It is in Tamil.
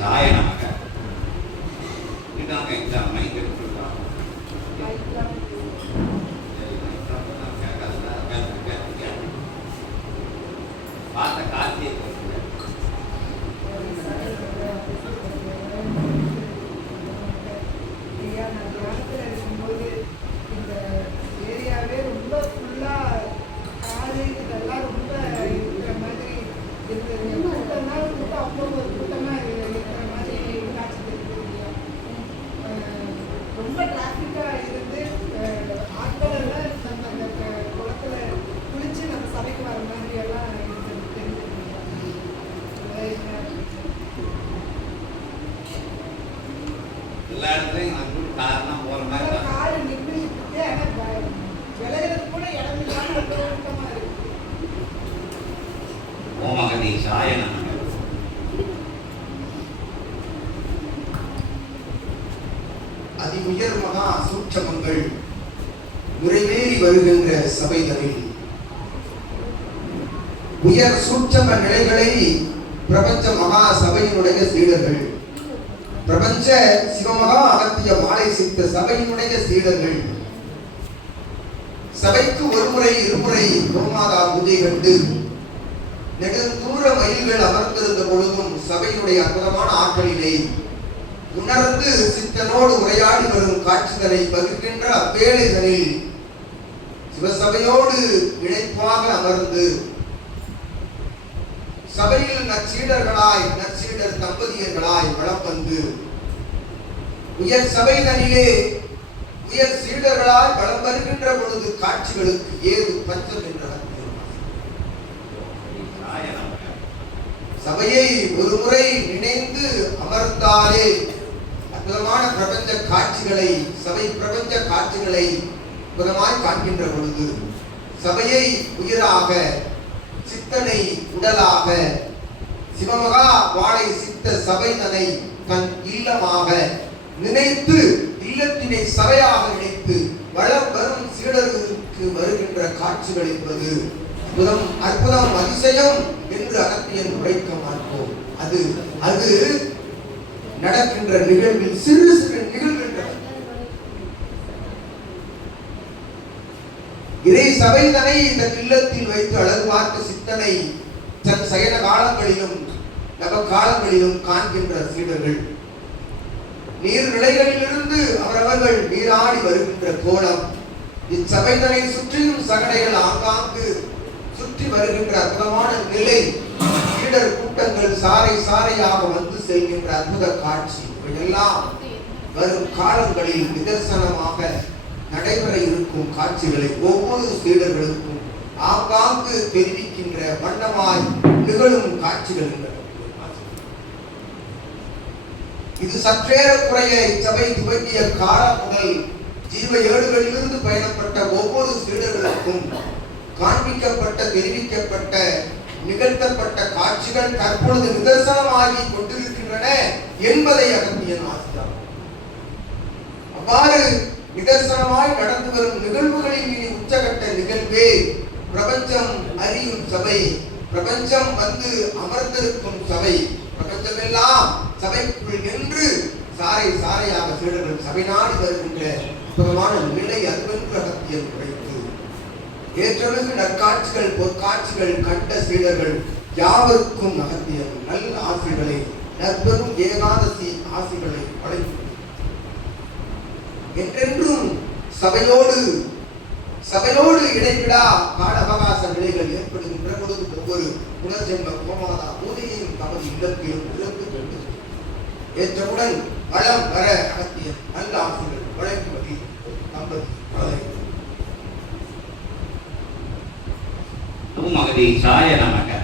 சாய நமக இதாங்க எக்ஸாம் மைண்ட் காரணம் போகிற மாதிரி தான். காடு கூட இடம் அதி உயர் மகா சூட்சமங்கள் நிறைவேறி வருகின்ற சபைகளில். உயர் சூட்சம நிலைகளை பிரபஞ்ச மகா சபையினுடைய சீடர்கள் பிரபஞ்ச சிவமகா அகத்திய மாலை சித்த சபையினுடைய சீடர்கள். சபைக்கு ஒருமுறை இருமுறை குருமாதா பூஜை கண்டு நெடுந்தூர மயில்கள் அமர்ந்திருந்த பொழுதும் சபையினுடைய அற்புதமான ஆற்றலினை உணர்ந்து சித்தனோடு உரையாடி வரும் காட்சிகளை பகிர்கின்ற அவ்வேளைகளில் சிவசபையோடு இணைப்பாக அமர்ந்து சபையில் நற்சீடர்களாய் நற்சீடர் தம்பதியர்களாய் வளம் வந்து உயர் சபைதனிலே உயர் சீடர்களாய் வளம் வருகின்ற பொழுது காட்சிகளுக்கு ஏது பஞ்சம் என்ற சபையை ஒரு முறை நினைந்து அமர்ந்தாலே அற்புதமான பிரபஞ்ச காட்சிகளை சபை பிரபஞ்ச காட்சிகளை அற்புதமாய் காண்கின்ற பொழுது சபையை உயிராக சித்தனை உடலாக. சிவமகா வாழை சித்த சபைதனை தன் இல்லமாக நினைத்து இல்லத்தினை சபையாக நினைத்து வளம் வரும் சீடர்களுக்கு வருகின்ற காட்சிகள் என்பது அற்புதம் அற்புதம் அதிசயம் என்று அகத்தியன் உழைக்க மாட்டோம். அது அது நடக்கின்ற நிகழ்வில் சிறு சிறு நிகழ்கின்றன சபைதனை இந்த இல்லத்தில் வைத்து அழகு பார்த்த சித்தனை தன் சயன காலங்களிலும் நவ காலங்களிலும் காண்கின்ற சீடர்கள். நீர்நிலைகளிலிருந்து அவரவர்கள் நீராடி வருகின்ற கோலம். இச்சபைதனை சுற்றியும் சகடைகள் ஆங்காங்கு சுற்றி வருகின்ற அற்புதமான நிலை. சீடர் கூட்டங்கள் சாறை சாறையாக வந்து செல்கின்ற அற்புத காட்சி. இவையெல்லாம் வரும் காலங்களில் நிதர்சனமாக நடைபெற இருக்கும் காட்சிகளை ஒவ்வொரு சீடர்களுக்கும் ஆங்காங்கு தெரிவிக்கின்ற வண்ணமாய் நிகழும் காட்சிகள் இது சற்றேறக்குறைய இச்சபை துவங்கிய காலம் முதல் ஜீவ ஏடுகளிலிருந்து பயணப்பட்ட ஒவ்வொரு சீடர்களுக்கும் காண்பிக்கப்பட்ட தெரிவிக்கப்பட்ட நிகழ்த்தப்பட்ட காட்சிகள் தற்பொழுது நிதர்சனமாகி கொண்டிருக்கின்றன என்பதை அகத்தியன் ஆசிரியர் அவ்வாறு நிதர்சனமாய் நடந்து வரும் நிகழ்வுகளின் இனி உச்சகட்ட நிகழ்வே. பிரபஞ்சம் அறியும் சபை. பிரபஞ்சம் வந்து அமர்ந்திருக்கும் சபை. பிரபஞ்சமெல்லாம் சபைக்குள் நின்று சாரை சாரையாக சீடர்கள் சபை நாடி வருகின்ற அற்புதமான நிலை அதுவென்று அகத்தியம் குறைத்து ஏற்றளவு நற்காட்சிகள் பொற்காட்சிகள் கண்ட சீடர்கள் யாவருக்கும் அகத்தியம் நல்ல ஆசைகளை நற்பெரும் ஏகாதசி ஆசைகளை வழங்கி என்றென்றும் சபையோடு சபையோடு இடைவிடா கால அவகாச நிலைகள் ஏற்படுகின்ற பொழுது ஒவ்வொரு புனர்ஜென்ம கோமாதா பூஜையையும் தமது இல்லத்திலும் இழந்து கொண்டு ஏற்றவுடன் வளம் வர அகத்திய நல்ல ஆசைகள் வழங்குவதி தம்பதி மகதி சாய நமக